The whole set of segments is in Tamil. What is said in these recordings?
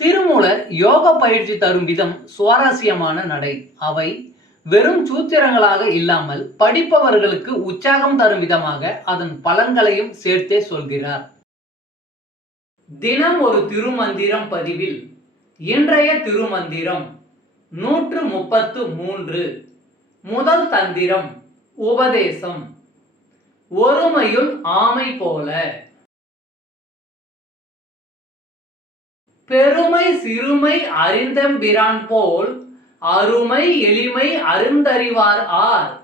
திருமூலர் யோக பயிற்சி தரும் விதம் சுவாரஸ்யமான நடை. அவை வெறும் சூத்திரங்களாக இல்லாமல் படிப்பவர்களுக்கு உற்சாகம் தரும் விதமாக அதன் பலன்களையும் சேர்த்தே சொல்கிறார். தினம் ஒரு திருமந்திரம் பதிவில் இன்றைய திருமந்திரம் நூற்று முப்பத்து மூன்று முதல் தந்திரம் உபதேசம். ஒருமையுள் ஆமை போல. பெருமை சிறுமை அறிந்தம்பிரான் போல் அருமை எளிமை அருந்தறிவார் ஆர்.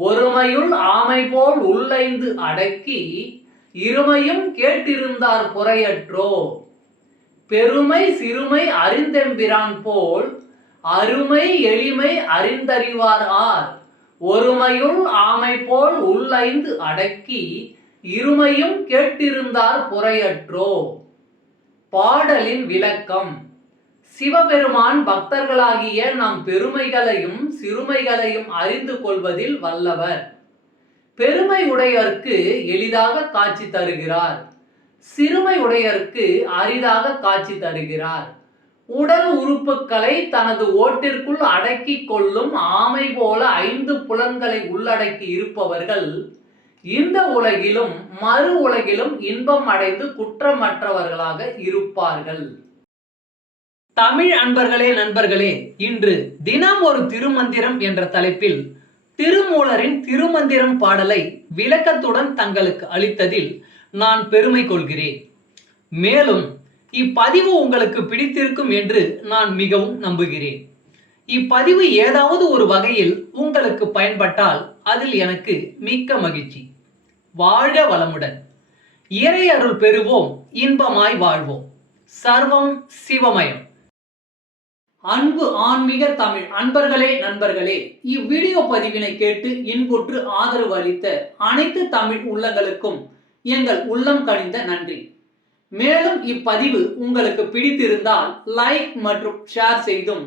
ஒருமையுள் ஆமை போல் உள்ளைந்து அடக்கி இருமையும் கேட்டிருந்தார் புறையற்றோ. பெருமை சிறுமை அறிந்தெம்பிரான் போல் அருமை எளிமை அறிந்தறிவார் ஆர். ஒருமையுள் ஆமை போல் உள்ளைந்து அடக்கி இருமையும் கேட்டிருந்தார் புறையற்றோ. பாடலின் விளக்கம். சிவபெருமான் பக்தர்களாகிய நம் பெருமைகளையும் சிறுமைகளையும் அறிந்து கொள்வதில் வல்லவர். பெருமை உடையர்க்கு எளிதாக காட்சி தருகிறார். சிறுமை உடையர்க்கு அரிதாக காட்சி தருகிறார். உடல் உறுப்புகளை தனது ஓட்டிற்குள் அடக்கி கொள்ளும் ஆமை போல ஐந்து புலன்களை உள்ளடக்கி இருப்பவர்கள் இந்த உலகிலும் மறு உலகிலும் இன்பம் அடைந்து குற்றமற்றவர்களாக இருப்பார்கள். தமிழ் அன்பர்களே நண்பர்களே இன்று தினம் ஒரு திருமந்திரம் என்ற தலைப்பில் திருமூலரின் திருமந்திரம் பாடலை விளக்கத்துடன் தங்களுக்கு அளித்ததில் நான் பெருமை கொள்கிறேன். மேலும் இப்பதிவு உங்களுக்கு பிடித்திருக்கும் என்று நான் மிகவும் நம்புகிறேன். இப்பதிவு ஏதாவது ஒரு வகையில் உங்களுக்கு பயன்பட்டால் அதில் எனக்கு மிக்க மகிழ்ச்சி. வாழ வளமுடன். இறை அருள் பெறுவோம் இன்பமாய் வாழ்வோம். சர்வம் சிவமயம். அன்பு ஆன்மீக தமிழ் அன்பர்களே நண்பர்களே இவ்வீடியோ பதிவினை கேட்டு இன்புற்று ஆதரவு அளித்த அனைத்து தமிழ் உள்ளங்களுக்கும் எங்கள் உள்ளம் கனிந்த நன்றி. மேலும் இப்பதிவு உங்களுக்கு பிடித்திருந்தால் லைக் மற்றும் ஷேர் செய்தும்